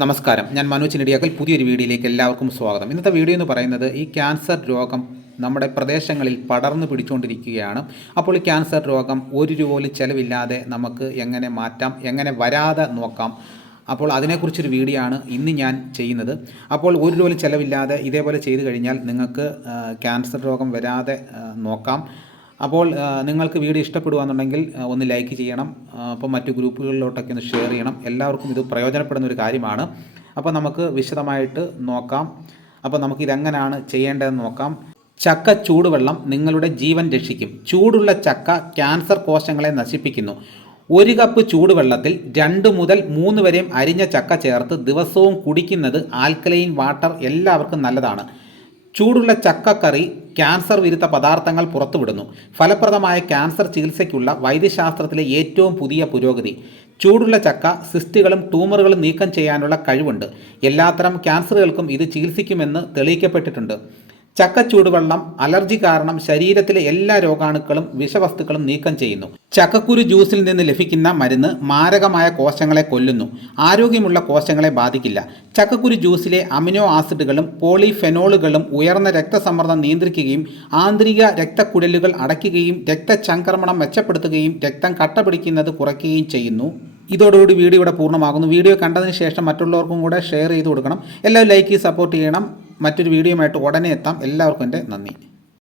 നമസ്കാരം. ഞാൻ മനോജ് നെടിയാക്കൽ പുതിയൊരു വീഡിയോയിലേക്ക് എല്ലാവർക്കും സ്വാഗതം. ഇന്നത്തെ വീഡിയോ എന്ന് പറയുന്നത് ഈ ക്യാൻസർ രോഗം നമ്മുടെ പ്രദേശങ്ങളിൽ പടർന്നു പിടിച്ചുകൊണ്ടിരിക്കുകയാണ്. അപ്പോൾ ഈ ക്യാൻസർ രോഗം ഒരു രൂപ പോലും ചിലവില്ലാതെ നമുക്ക് എങ്ങനെ മാറ്റാം എങ്ങനെ വരാതെ നോക്കാം? അപ്പോൾ അതിനെക്കുറിച്ചൊരു വീഡിയോ ആണ് ഇന്ന് ഞാൻ ചെയ്യുന്നത്. അപ്പോൾ ഒരു രൂപ ചിലവില്ലാതെ ഇതേപോലെ ചെയ്തു കഴിഞ്ഞാൽ നിങ്ങൾക്ക് ക്യാൻസർ രോഗം വരാതെ നോക്കാം. അപ്പോൾ നിങ്ങൾക്ക് വീഡിയോ ഇഷ്ടപ്പെടുകയാണെന്നുണ്ടെങ്കിൽ ഒന്ന് ലൈക്ക് ചെയ്യണം. അപ്പോൾ മറ്റു ഗ്രൂപ്പുകളിലോട്ടൊക്കെ ഒന്ന് ഷെയർ ചെയ്യണം. എല്ലാവർക്കും ഇത് പ്രയോജനപ്പെടുന്ന ഒരു കാര്യമാണ്. അപ്പോൾ നമുക്ക് വിശദമായിട്ട് നോക്കാം. അപ്പോൾ നമുക്ക് ഇതെങ്ങനെയാണ് ചെയ്യേണ്ടതെന്ന് നോക്കാം. ചക്ക ചൂടുവെള്ളം നിങ്ങളുടെ ജീവൻ രക്ഷിക്കും. ചൂടുള്ള ചക്ക ക്യാൻസർ കോശങ്ങളെ നശിപ്പിക്കുന്നു. ഒരു കപ്പ് ചൂടുവെള്ളത്തിൽ രണ്ട് മുതൽ മൂന്ന് വരെയും അരിഞ്ഞ ചക്ക ചേർത്ത് ദിവസവും കുടിക്കുന്നത് ആൽക്കലൈൻ വാട്ടർ എല്ലാവർക്കും നല്ലതാണ്. ചൂടുള്ള ചക്കക്കറി ക്യാൻസർ വിരുദ്ധ പദാർത്ഥങ്ങൾ പുറത്തുവിടുന്നു. ഫലപ്രദമായ ക്യാൻസർ ചികിത്സയ്ക്കുള്ള വൈദ്യശാസ്ത്രത്തിലെ ഏറ്റവും പുതിയ പുരോഗതി. ചൂടുള്ള ചക്ക സിസ്റ്റുകളും ട്യൂമറുകളും നീക്കം ചെയ്യാനുള്ള കഴിവുണ്ട്. എല്ലാത്തരം ക്യാൻസറുകൾക്കും ഇത് ചികിത്സിക്കുമെന്ന് തെളിയിക്കപ്പെട്ടിട്ടുണ്ട്. ചക്ക ചൂടുവെള്ളം അലർജി കാരണം ശരീരത്തിലെ എല്ലാ രോഗാണുക്കളും വിഷവസ്തുക്കളും നീക്കം ചെയ്യുന്നു. ചക്കക്കുരു ജ്യൂസിൽ നിന്ന് ലഭിക്കുന്ന മരുന്ന് മാരകമായ കോശങ്ങളെ കൊല്ലുന്നു. ആരോഗ്യമുള്ള കോശങ്ങളെ ബാധിക്കില്ല. ചക്കക്കുരു ജ്യൂസിലെ അമിനോ ആസിഡുകളും പോളിഫെനോളുകളും ഉയർന്ന രക്തസമ്മർദ്ദം നിയന്ത്രിക്കുകയും ആന്തരിക രക്തക്കുഴലുകൾ അടയ്ക്കുകയും രക്തചംക്രമണം മെച്ചപ്പെടുത്തുകയും രക്തം കട്ട പിടിക്കുന്നത് കുറയ്ക്കുകയും ചെയ്യുന്നു. ഇതോടുകൂടി വീഡിയോ ഇവിടെ പൂർണമാകുന്നു. വീഡിയോ കണ്ടതിന് ശേഷം മറ്റുള്ളവർക്കും കൂടെ ഷെയർ ചെയ്ത് കൊടുക്കണം. എല്ലാവരും ലൈക്ക് സപ്പോർട്ട് ചെയ്യണം. മറ്റൊരു വീഡിയോയുമായിട്ട് ഉടനെ എത്താം. എല്ലാവർക്കും എന്റെ നന്ദി.